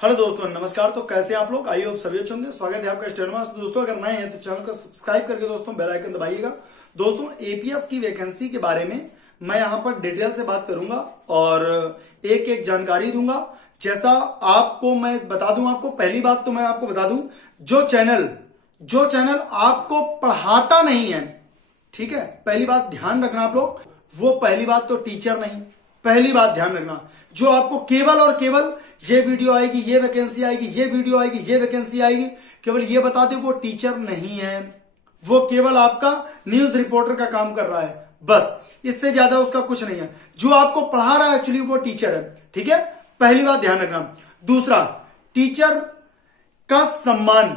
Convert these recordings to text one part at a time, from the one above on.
Hello दोस्तों, नमस्कार। तो कैसे हैं आप लोग? आइए, आप सभी अच्छे होंगे। स्वागत है आपका स्टडी मास्टर। दोस्तों, अगर नए हैं तो चैनल को सब्सक्राइब करके दोस्तों बेल आइकन दबाइएगा। दोस्तों, एपीएस की वैकेंसी के बारे में मैं यहाँ पर डिटेल से बात करूंगा और एक एक जानकारी दूंगा। जैसा आपको मैं बता दूं, आपको पहली बात तो मैं आपको बता दूं, जो चैनल आपको पढ़ाता नहीं है, ठीक है, पहली बात ध्यान रखना आप लोग, वो पहली बात तो टीचर नहीं। पहली बात ध्यान रखना, जो आपको केवल और केवल ये वीडियो आएगी, ये वैकेंसी आएगी, ये वीडियो आएगी, ये वैकेंसी आएगी, केवल ये बता दे, वो टीचर नहीं है। वो केवल आपका न्यूज रिपोर्टर का काम कर रहा है, बस, इससे ज्यादा उसका कुछ नहीं है। जो आपको पढ़ा रहा है एक्चुअली वो टीचर है, ठीक है। पहली बात ध्यान रखना। दूसरा, टीचर का सम्मान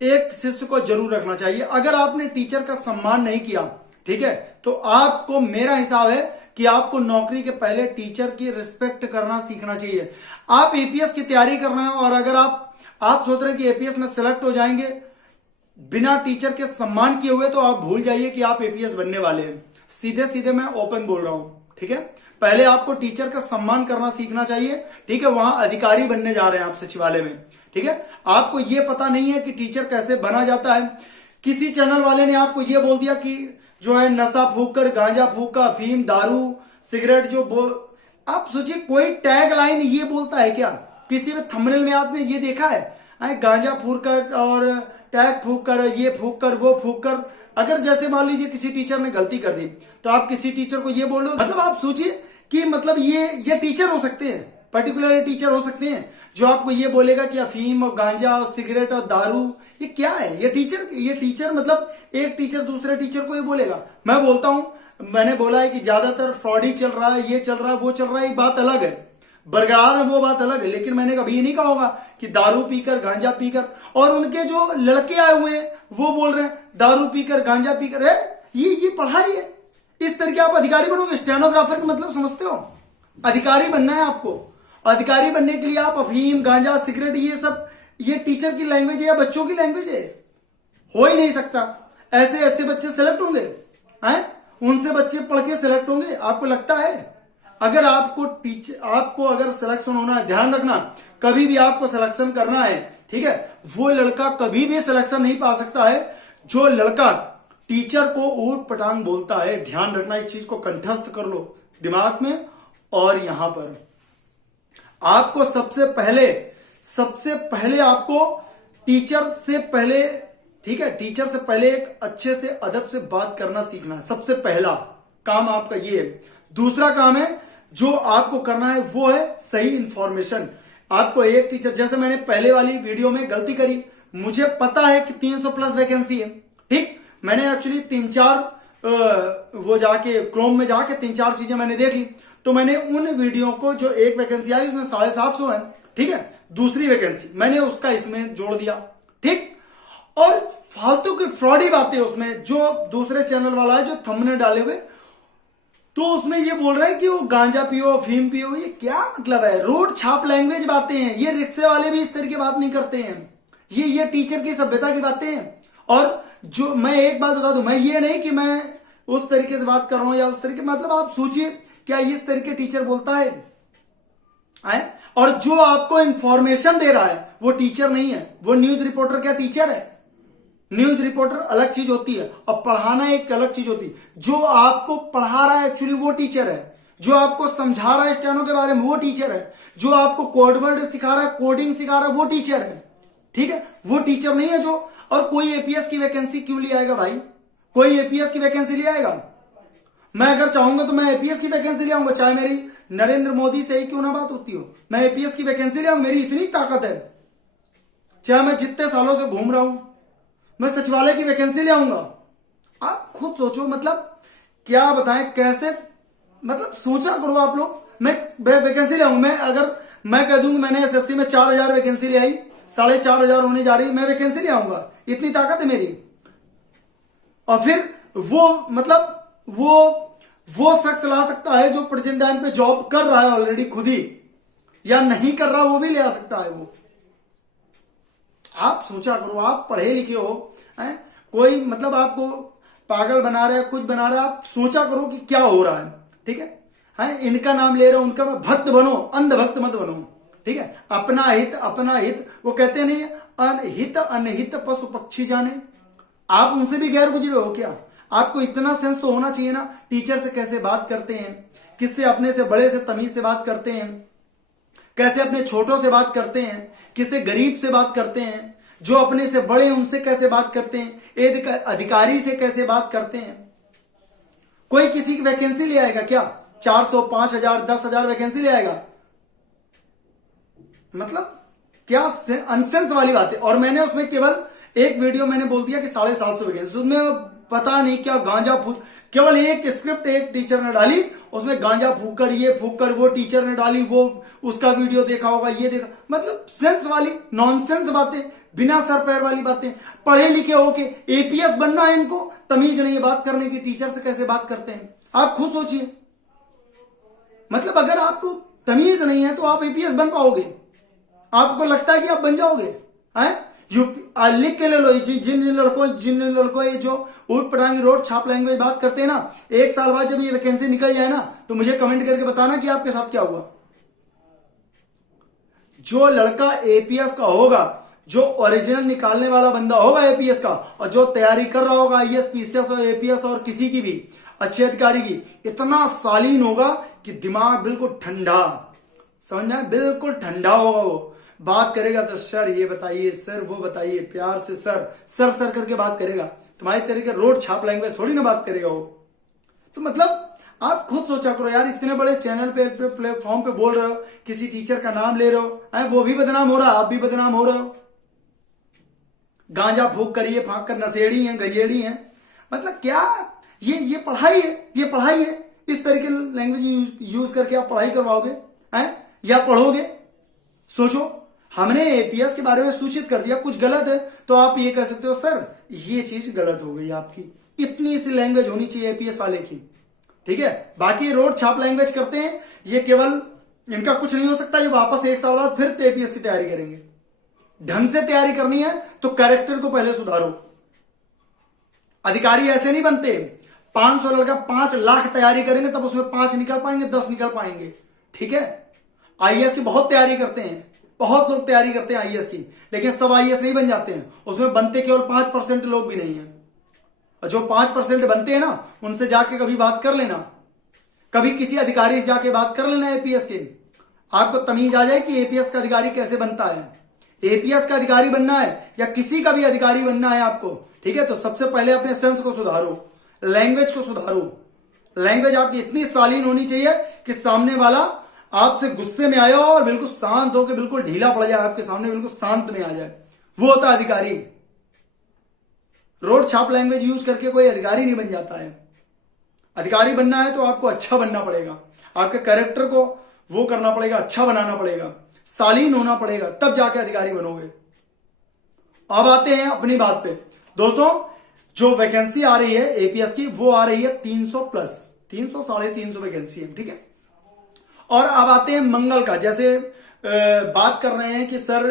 एक शिष्य को जरूर रखना चाहिए। अगर आपने टीचर का सम्मान नहीं किया, ठीक है, तो आपको, मेरा हिसाब है कि आपको नौकरी के पहले टीचर की रिस्पेक्ट करना सीखना चाहिए। आप एपीएस की तैयारी कर रहे हैं और अगर आप सोच रहे हैं कि एपीएस में सेलेक्ट हो जाएंगे बिना टीचर के सम्मान किए हुए, तो आप भूल जाइए कि आप एपीएस बनने वाले हैं। सीधे सीधे मैं ओपन बोल रहा हूं, ठीक है। पहले आपको टीचर का सम्मान करना सीखना चाहिए, ठीक है। वहां अधिकारी बनने जा रहे हैं आप सचिवालय में, ठीक है। आपको यह पता नहीं है कि टीचर कैसे बना जाता है। किसी चैनल वाले ने आपको यह बोल दिया कि जो है नशा फूक कर, गांजा फूक का, अफीम, दारू, सिगरेट आप सोचिए, कोई टैग लाइन ये बोलता है क्या? किसी भी थंबनेल में आपने ये देखा है गांजा फूक कर और टैग फूक कर, ये फूक कर, वो फूक कर। अगर जैसे मान लीजिए किसी टीचर ने गलती कर दी, तो आप किसी टीचर को ये बोलो, मतलब आप सोचिए कि मतलब ये टीचर हो सकते हैं, पर्टिकुलर टीचर हो सकते हैं जो आपको ये बोलेगा कि अफीम और गांजा और सिगरेट और दारू ये क्या है? ये टीचर मतलब एक टीचर दूसरे टीचर को ये बोलेगा। मैं बोलता हूं, मैंने बोला है कि ज्यादातर फ्रॉड ही चल रहा है, ये चल रहा है, वो चल रहा है, एक बात अलग है, बरकरार है, वो बात अलग है। लेकिन मैंने कभी ये नहीं कहा होगा कि दारू पीकर, गांजा पीकर, और उनके जो लड़के आए हुए हैं वो बोल रहे हैं दारू पीकर, गांजा पीकर है, ये पढ़ाई है। इस तरह के आप अधिकारी बनोगे। स्टेनोग्राफर का मतलब समझते हो? अधिकारी बनना है आपको। अधिकारी बनने के लिए आप अफीम, गांजा, सिगरेट, ये सब, ये टीचर की लैंग्वेज है या बच्चों की लैंग्वेज है? हो ही नहीं सकता। ऐसे बच्चे सेलेक्ट होंगे हैं? उनसे बच्चे पढ़ के सेलेक्ट होंगे? आपको लगता है? अगर आपको अगर सिलेक्शन होना है, ध्यान रखना, कभी भी आपको सिलेक्शन करना है, ठीक है, वो लड़का कभी भी सिलेक्शन नहीं पा सकता है जो लड़का टीचर को ऊट पटांग बोलता है। ध्यान रखना, इस चीज को कंठस्थ कर लो दिमाग में। और यहां पर आपको सबसे पहले आपको टीचर से पहले, ठीक है, टीचर से पहले एक अच्छे से अदब से बात करना सीखना है। सबसे पहला काम आपका ये है। दूसरा काम है जो आपको करना है वो है सही इंफॉर्मेशन। आपको एक टीचर, जैसे मैंने पहले वाली वीडियो में गलती करी, मुझे पता है कि 300 प्लस वैकेंसी है, ठीक, मैंने एक्चुअली 3-4 वो जाके क्रोम में जाके 3-4 चीजें मैंने देख ली, तो मैंने उन वीडियो को, जो एक वैकेंसी आई उसमें 750 है, ठीक है, दूसरी वैकेंसी मैंने उसका इसमें जोड़ दिया, ठीक। और फालतू की फ्रॉडी बातें उसमें, जो दूसरे चैनल वाला है जो थंबनेल डाले हुए, तो उसमें ये बोल रहे हैं कि वो गांजा पियो, अफीम पियो, ये क्या मतलब है? रोड छाप लैंग्वेज बातें हैं। ये रिक्शे वाले भी इस तरह की बात नहीं करते हैं। ये टीचर की सभ्यता की बातें हैं। और जो मैं एक बात बता दूं, मैं ये नहीं कि मैं उस तरीके से बात कर रहा हूं या उस तरीके, मतलब आप सोचिए, क्या इस तरीके टीचर बोलता है? और जो आपको इंफॉर्मेशन दे रहा है वो टीचर नहीं है, वो न्यूज रिपोर्टर। क्या टीचर है? न्यूज रिपोर्टर अलग चीज होती है और पढ़ाना एक अलग चीज होती है। जो आपको पढ़ा रहा है एक्चुअली वो टीचर है। जो आपको समझा रहा है स्टेनो के बारे में वो टीचर है। जो आपको कोड वर्ड सिखा रहा है, कोडिंग सिखा रहा है, वो टीचर है, ठीक है। वो टीचर नहीं है जो, और कोई एपीएस की वैकेंसी क्यों ले आएगा भाई? कोई एपीएस की वैकेंसी ले आएगा? मैं अगर चाहूंगा तो मैं एपीएस की वैकेंसी ले आऊंगा, चाहे मेरी नरेंद्र मोदी से ही क्यों ना बात होती हो, मैं एपीएस की वैकेंसी ले आऊंगा। मेरी इतनी ताकत है, चाहे मैं जितने सालों से घूम रहा हूं, मैं सचिवालय की वैकेंसी ले आऊंगा। आप खुद सोचो, मतलब क्या बताएं, कैसे, मतलब सोचा करो आप लोग। मैं वैकेंसी ले आऊंगा। अगर मैं कह दूं मैंने एसएससी में 4000 वैकेंसी ले आई, 4500 होने जा रही, मैं वैकेंसी ले आऊंगा, इतनी ताकत है मेरी। और फिर वो, मतलब वो शख्स ला सकता है जो प्रेजेंट टाइम पे जॉब कर रहा है ऑलरेडी खुद ही, या नहीं कर रहा वो भी ले आ सकता है वो। आप सोचा करो, आप पढ़े लिखे हो, कोई मतलब आपको पागल बना रहा है, कुछ बना रहा है, आप सोचा करो कि क्या हो रहा है, ठीक है। इनका नाम ले रहे हो, उनका भक्त बनो, अंध भक्त मत बनो, ठीक है, अपना हित अपना हित, वो कहते नहीं अनहित अनहित पशु पक्षी जाने। आप उनसे भी गैर गुजरे हो क्या? आपको इतना सेंस तो होना चाहिए ना, टीचर से कैसे बात करते हैं, किससे अपने से बड़े से तमीज से बात करते हैं, कैसे अपने छोटों से बात करते हैं, किससे गरीब से बात करते हैं, जो अपने से बड़े उनसे कैसे बात करते हैं, एक अधिकारी से कैसे बात करते हैं। कोई किसी की वैकेंसी ले आएगा क्या? 400 5,000 10,000 वैकेंसी ले आएगा? मतलब क्या अनसेंस वाली बात है। और मैंने उसमें केवल एक वीडियो मैंने बोल दिया कि 750 वैकेंसी, उसमें पता नहीं क्या गांजा फूक, केवल एक स्क्रिप्ट एक टीचर ने डाली, उसमें गांजा फूक कर ये फूक कर वो टीचर ने डाली, वो उसका वीडियो देखा होगा, ये देखा, मतलब सेंस वाली नॉनसेंस बातें, बिना सर पैर वाली बातें। पढ़े लिखे होके एपीएस बनना है, इनको तमीज नहीं है बात करने की, टीचर से कैसे बात करते हैं आप खुद सोचिए। मतलब अगर आपको तमीज नहीं है तो आप एपीएस बन पाओगे? आपको लगता है कि आप बन जाओगे? हैं? लिख के ले लो, जिन लड़कों ये जो ऊट पटांगी रोड छाप लैंग्वेज बात करते हैं ना, एक साल बाद जब ये वैकेंसी निकल जाए ना, तो मुझे कमेंट करके बताना कि आपके साथ क्या हुआ। जो लड़का एपीएस का होगा, जो ओरिजिनल निकालने वाला बंदा होगा एपीएस का, और जो तैयारी कर रहा होगा आईएएस पीसीएस और एपीएस और किसी की भी अच्छे अधिकारी की, इतना सालीन होगा कि दिमाग बिल्कुल ठंडा, समझना, बिल्कुल ठंडा होगा। वो बात करेगा तो सर ये बताइए, सर वो बताइए, प्यार से सर सर करके बात करेगा। तुम्हारी तरीके रोड छाप लैंग्वेज थोड़ी ना बात करेगा वो। तो मतलब आप खुद सोचा करो यार, इतने बड़े चैनल पे प्लेटफॉर्म पे बोल रहे हो, किसी टीचर का नाम ले रहे हो, वो भी बदनाम हो रहा है, आप भी बदनाम हो रहे हो। गांजा फूक कर ये फाँक कर नशेड़ी हैं, गजेड़ी हैं, मतलब क्या ये पढ़ाई है? ये पढ़ाई है? इस तरीके लैंग्वेज यूज करके आप पढ़ाई करवाओगे हैं या पढ़ोगे? सोचो। हमने एपीएस के बारे में सूचित कर दिया, कुछ गलत है तो आप ये कह सकते हो सर ये चीज गलत हो गई आपकी, इतनी सी लैंग्वेज होनी चाहिए एपीएस वाले की, ठीक है। बाकी रोड छाप लैंग्वेज करते हैं, ये केवल इनका कुछ नहीं हो सकता, ये वापस एक साल बाद फिर एपीएस की तैयारी करेंगे। ढंग से तैयारी करनी है तो कैरेक्टर को पहले सुधारो। अधिकारी ऐसे नहीं बनते, 500 लड़का 5 लाख तैयारी करेंगे तब उसमें 5 निकल पाएंगे, 10 निकल पाएंगे, ठीक है। आईएएस की बहुत तैयारी करते हैं, बहुत लोग तैयारी करते हैं आईएएस की, लेकिन सब आईएएस नहीं बन जाते हैं। उसमें बनते केवल 5% लोग भी नहीं है। और जो 5% बनते हैं ना, उनसे जाके कभी बात कर लेना, कभी किसी अधिकारी से जाके बात कर लेना एपीएस के, आपको तमीज आ जाए कि एपीएस का अधिकारी कैसे बनता है। एपीएस का अधिकारी बनना है या किसी का भी अधिकारी बनना है आपको, ठीक है, तो सबसे पहले अपने सेंस को सुधारो, लैंग्वेज को सुधारो। लैंग्वेज आपकी इतनी शालीन होनी चाहिए कि सामने वाला आपसे गुस्से में आया और बिल्कुल शांत होकर बिल्कुल ढीला पड़ जाए, आपके सामने बिल्कुल शांत में आ जाए, वो होता है अधिकारी। रोड छाप लैंग्वेज यूज करके कोई अधिकारी नहीं बन जाता है। अधिकारी बनना है तो आपको अच्छा बनना पड़ेगा, आपके कैरेक्टर को वो करना पड़ेगा, अच्छा बनाना पड़ेगा, शालीन होना पड़ेगा, तब जाके अधिकारी बनोगे। अब आते हैं अपनी बात पे दोस्तों। जो वैकेंसी आ रही है एपीएस की, वो आ रही है 300 प्लस, 300 350 वैकेंसी है, ठीक है। और अब आते हैं मंगल का, जैसे बात कर रहे हैं कि सर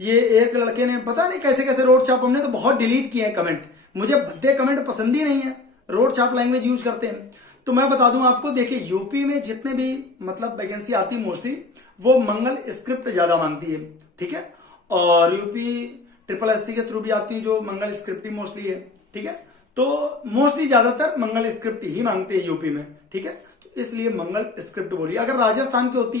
ये एक लड़के ने पता नहीं कैसे कैसे रोड छाप, हमने तो बहुत डिलीट किए हैं कमेंट, मुझे भद्दे कमेंट पसंद ही नहीं है, रोड छाप लैंग्वेज यूज करते हैं। तो मैं बता दूं आपको, देखिए यूपी में जितने भी मतलब वैकेंसी आती है मोस्टली वो मंगल स्क्रिप्ट ज्यादा मांगती है, ठीक है। और यूपी SSC के थ्रू भी आती है जो मंगल स्क्रिप्ट ही मोस्टली है, ठीक है। तो मोस्टली ज्यादातर मंगल स्क्रिप्ट ही मांगते हैं यूपी में, ठीक है, तो इसलिए मंगल स्क्रिप्ट बोली। अगर राजस्थान की होती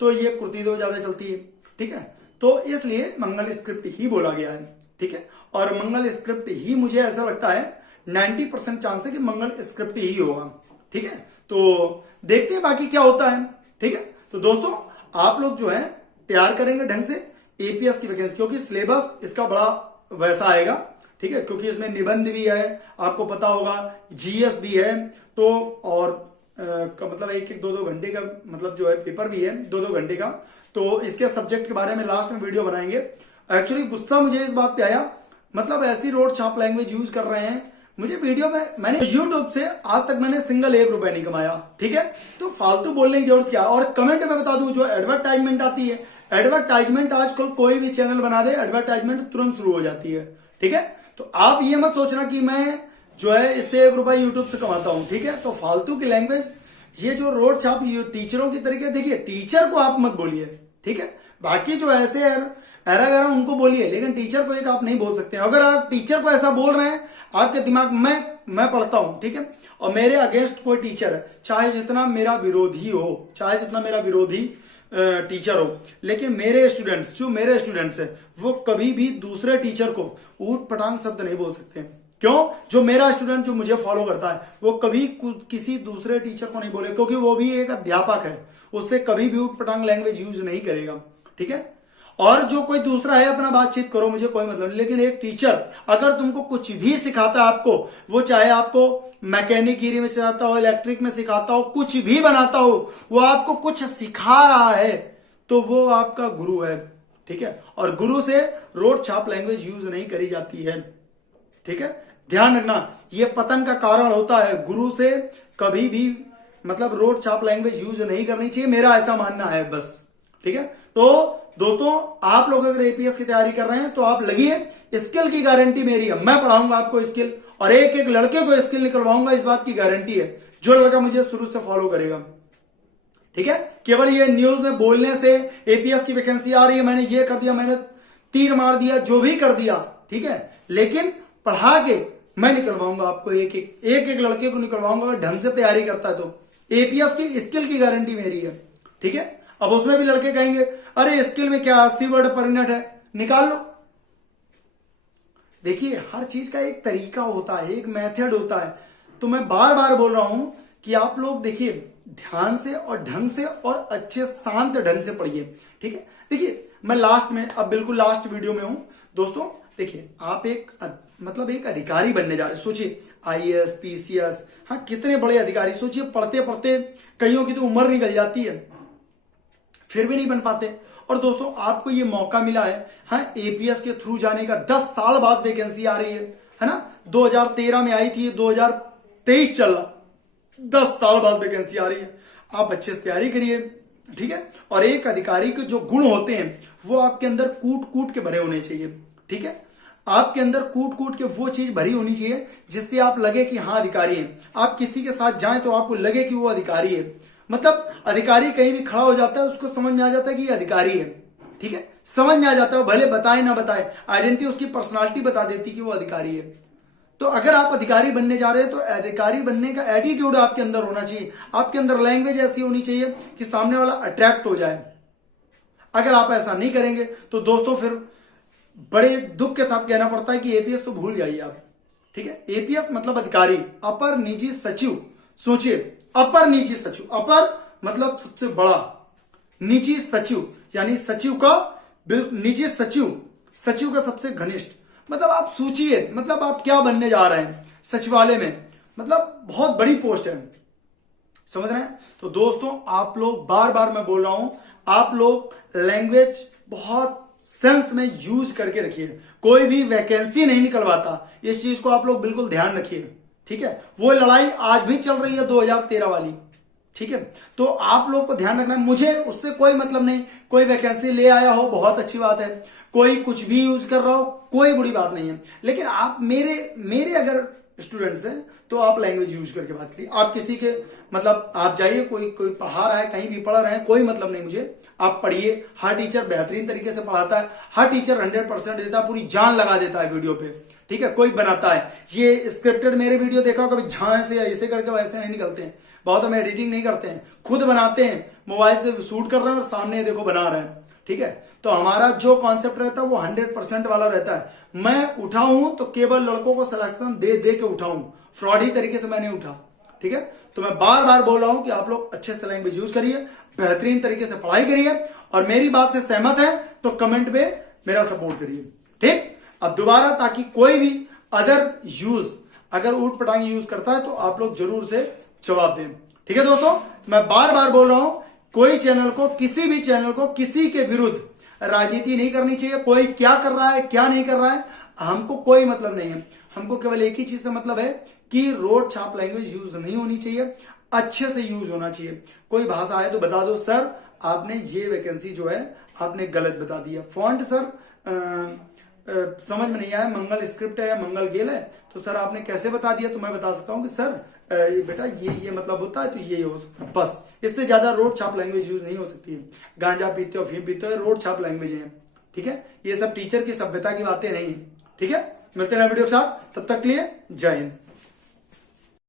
तो ये कुर्ती दो ज्यादा चलती है, ठीक है, तो इसलिए मंगल स्क्रिप्ट ही बोला गया है, ठीक है। और मंगल स्क्रिप्ट ही मुझे ऐसा लगता है 90% चांस है कि मंगल स्क्रिप्ट ही होगा, ठीक है। तो देखते हैं बाकी क्या होता है, ठीक है। तो दोस्तों आप लोग जो है तैयार करेंगे ढंग से एपीएस की वैकेंसी, क्योंकि सिलेबस इसका बड़ा वैसा आएगा, ठीक है, क्योंकि इसमें निबंध भी है, आपको पता होगा, जीएस भी है, तो और मतलब 1-2 घंटे का मतलब जो है पेपर भी है 2 घंटे का। तो इसके सब्जेक्ट के बारे में लास्ट में वीडियो बनाएंगे। एक्चुअली गुस्सा मुझे इस बात पे आया, मतलब ऐसी रोड छाप लैंग्वेज यूज कर रहे हैं, मुझे वीडियो में मैंने यूट्यूब से आज तक मैंने सिंगल 1 रुपए नहीं कमाया, ठीक है, तो फालतू बोलने की जरूरत क्या। और कमेंट में बता दूं, जो एडवर्टाइजमेंट आती है, एडवर्टाइजमेंट आजकल कोई भी चैनल बना दे एडवर्टाइजमेंट तुरंत शुरू हो जाती है, ठीक है। तो आप ये मत सोचना कि मैं जो है इससे 1 रुपए यूट्यूब से कमाता हूं, ठीक है। तो फालतू की लैंग्वेज, ये जो रोड छाप टीचरों की तरीके, देखिए टीचर को आप मत बोलिए, ठीक है, बाकी जो ऐसे एरा उनको बोलिए, लेकिन टीचर को एक आप नहीं बोल सकते। अगर आप टीचर को ऐसा बोल रहे हैं, आपके दिमाग में, मैं पढ़ता हूं, ठीक है, और मेरे अगेंस्ट कोई टीचर है, चाहे जितना मेरा विरोधी हो, चाहे जितना मेरा विरोधी टीचर हो, लेकिन मेरे स्टूडेंट्स, जो मेरे स्टूडेंट्स है, वो कभी भी दूसरे टीचर को ऊट पटांग शब्द नहीं बोल सकते। क्यों? जो मेरा स्टूडेंट जो मुझे फॉलो करता है, वो कभी किसी दूसरे टीचर को नहीं बोले, क्योंकि वो भी एक अध्यापक है, उससे कभी भी ऊट पटांग लैंग्वेज यूज नहीं करेगा, ठीक है। और जो कोई दूसरा है, अपना बातचीत करो, मुझे कोई मतलब नहीं, लेकिन एक टीचर अगर तुमको कुछ भी सिखाता है, आपको वो चाहे आपको मैकेनिक में सिखाता हो, इलेक्ट्रिक में सिखाता हो, कुछ भी बनाता हो, वो आपको कुछ सिखा रहा है, तो वो आपका गुरु है, ठीक है। और गुरु से रोड छाप लैंग्वेज यूज नहीं करी जाती है, ठीक है। ध्यान रखना, ये पतन का कारण होता है। गुरु से कभी भी मतलब रोड छाप लैंग्वेज यूज नहीं करनी चाहिए, मेरा ऐसा मानना है बस, ठीक है। तो दोस्तों, आप लोग अगर एपीएस की तैयारी कर रहे हैं तो आप लगिए, स्किल की गारंटी मेरी है, मैं पढ़ाऊंगा आपको स्किल, और एक एक लड़के को स्किल निकलवाऊंगा, इस बात की गारंटी है, जो लड़का मुझे शुरू से फॉलो करेगा, ठीक है। केवल ये न्यूज में बोलने से एपीएस की वैकेंसी आ रही है, मैंने ये कर दिया, मैंने तीर मार दिया, जो भी कर दिया, ठीक है, लेकिन पढ़ा के मैं निकलवाऊंगा आपको, एक एक लड़के को निकलवाऊंगा, अगर ढंग से तैयारी करता है तो। एपीएस की स्किल की गारंटी मेरी है, ठीक है। अब उसमें भी लड़के कहेंगे, अरे स्किल में क्या 80 वर्ड पर मिनट है, निकाल लो। देखिए, हर चीज का एक तरीका होता है, एक मेथड होता है। तो मैं बार बार बोल रहा हूं कि आप लोग देखिए, ध्यान से और ढंग से और अच्छे शांत ढंग से पढ़िए, ठीक है। देखिए, मैं लास्ट में, अब बिल्कुल लास्ट वीडियो में हूं दोस्तों। देखिए, आप एक मतलब एक अधिकारी बनने जा रहे हैं, सोचिए, आईएएस, पीसीएस, हाँ, कितने बड़े अधिकारी, सोचिए, पढ़ते पढ़ते कईयों की तो उम्र निकल जाती है, फिर भी नहीं बन पाते। और दोस्तों, आपको ये मौका मिला है, हाँ, एपीएस के थ्रू जाने का, 10 साल बाद वैकेंसी आ रही है ना। 2013 में आई थी, 2023 चल रहा, 10 साल बाद वैकेंसी आ रही है। आप अच्छे से तैयारी करिए, ठीक है। और एक अधिकारी के जो गुण होते हैं, वो आपके अंदर कूट कूट के भरे होने चाहिए, ठीक है। आपके अंदर कूट कूट के वो चीज भरी होनी चाहिए जिससे आप लगे कि हाँ अधिकारी है। आप किसी के साथ जाएं तो आपको लगे कि वो अधिकारी है, मतलब अधिकारी कहीं भी खड़ा हो जाता है, उसको समझ में आ जाता है कि ये अधिकारी है, ठीक है, समझ में आ जाता है, भले बताए ना बताए, आइडेंटिटी, उसकी पर्सनालिटी बता देती कि वो अधिकारी है। तो अगर आप अधिकारी बनने जा रहे हैं तो अधिकारी बनने का एटीट्यूड आपके अंदर होना चाहिए, आपके अंदर लैंग्वेज ऐसी होनी चाहिए कि सामने वाला अट्रैक्ट हो जाए। अगर आप ऐसा नहीं करेंगे तो दोस्तों, फिर बड़े दुख के साथ कहना पड़ता है कि एपीएस तो भूल जाइए आप, ठीक है। एपीएस मतलब अधिकारी, अपर निजी सचिव, सोचिए, अपर निजी सचिव, अपर मतलब सबसे बड़ा, निजी सचिव यानी सचिव का निजी सचिव, सचिव का सबसे घनिष्ठ, मतलब आप सोचिए, मतलब आप क्या बनने जा रहे हैं सचिवालय में, मतलब बहुत बड़ी पोस्ट है, समझ रहे हैं। तो दोस्तों, आप लोग, बार बार मैं बोल रहा हूं, आप लोग लैंग्वेज बहुत सेंस में यूज करके रखिए, कोई भी वैकेंसी नहीं निकलवाता, इस चीज को आप लोग बिल्कुल ध्यान रखिए, ठीक है। वो लड़ाई आज भी चल रही है 2013 वाली, ठीक है। तो आप लोग को ध्यान रखना है, मुझे उससे कोई मतलब नहीं, कोई वैकेंसी ले आया हो बहुत अच्छी बात है, कोई कुछ भी यूज कर रहा हो कोई बुरी बात नहीं है, लेकिन आप मेरे अगर स्टूडेंट्स हैं तो आप लैंग्वेज यूज करके बात करिए। आप किसी के मतलब आप जाइए, कोई पढ़ा रहा है, कहीं भी पढ़ा रहे हैं, कोई मतलब नहीं मुझे, आप पढ़िए। हर टीचर बेहतरीन तरीके से पढ़ाता है, हर टीचर 100% देता है, पूरी जान लगा देता है वीडियो पे, ठीक है। कोई बनाता है, ये स्क्रिप्टेड मेरे वीडियो देखा हो कभी, झां से ऐसे करके वैसे नहीं निकलते हैं, बहुत हम एडिटिंग नहीं करते हैं, खुद बनाते हैं, मोबाइल से शूट कर रहे हैं और सामने देखो बना रहे हैं, ठीक है। तो हमारा जो कॉन्सेप्ट रहता है वो 100% वाला रहता है। मैं उठा हूं तो केवल लड़कों को सिलेक्शन दे के उठाऊं, फ्रॉडी तरीके से मैं नहीं उठा, ठीक है। तो मैं बार बार बोल रहा हूं कि आप लोग अच्छे से लैंग्वेज यूज करिए, बेहतरीन तरीके से पढ़ाई करिए, और मेरी बात से सहमत है तो कमेंट पे मेरा सपोर्ट करिए, ठीक। अब दोबारा, ताकि कोई भी अदर यूज अगर ऊट पटांग यूज करता है तो आप लोग जरूर से जवाब दें, ठीक है। दोस्तों, मैं बार बार बोल रहा हूं, कोई चैनल को, किसी भी चैनल को किसी के विरुद्ध राजनीति नहीं करनी चाहिए। कोई क्या कर रहा है क्या नहीं कर रहा है हमको कोई मतलब नहीं है, हमको केवल एक ही चीज से मतलब है कि रोड छाप लैंग्वेज यूज नहीं होनी चाहिए, अच्छे से यूज होना चाहिए। कोई भाषा है तो बता दो सर आपने ये वैकेंसी जो है आपने गलत बता दिया, फॉन्ट सर समझ में नहीं आया, मंगल स्क्रिप्ट है या मंगल गेल है, तो सर आपने कैसे बता दिया। तो मैं बता सकता हूं कि सर बेटा ये मतलब होता है तो ये हो सकता है, बस इससे ज्यादा रोड छाप लैंग्वेज यूज नहीं हो सकती है। गांजा पीते हो, अफीम पीते हो, रोड छाप लैंग्वेज है, ठीक है। ये सब टीचर की सभ्यता की बातें नहीं है, ठीक है। मिलते हैं वीडियो के साथ, तब तक के लिए जय हिंद।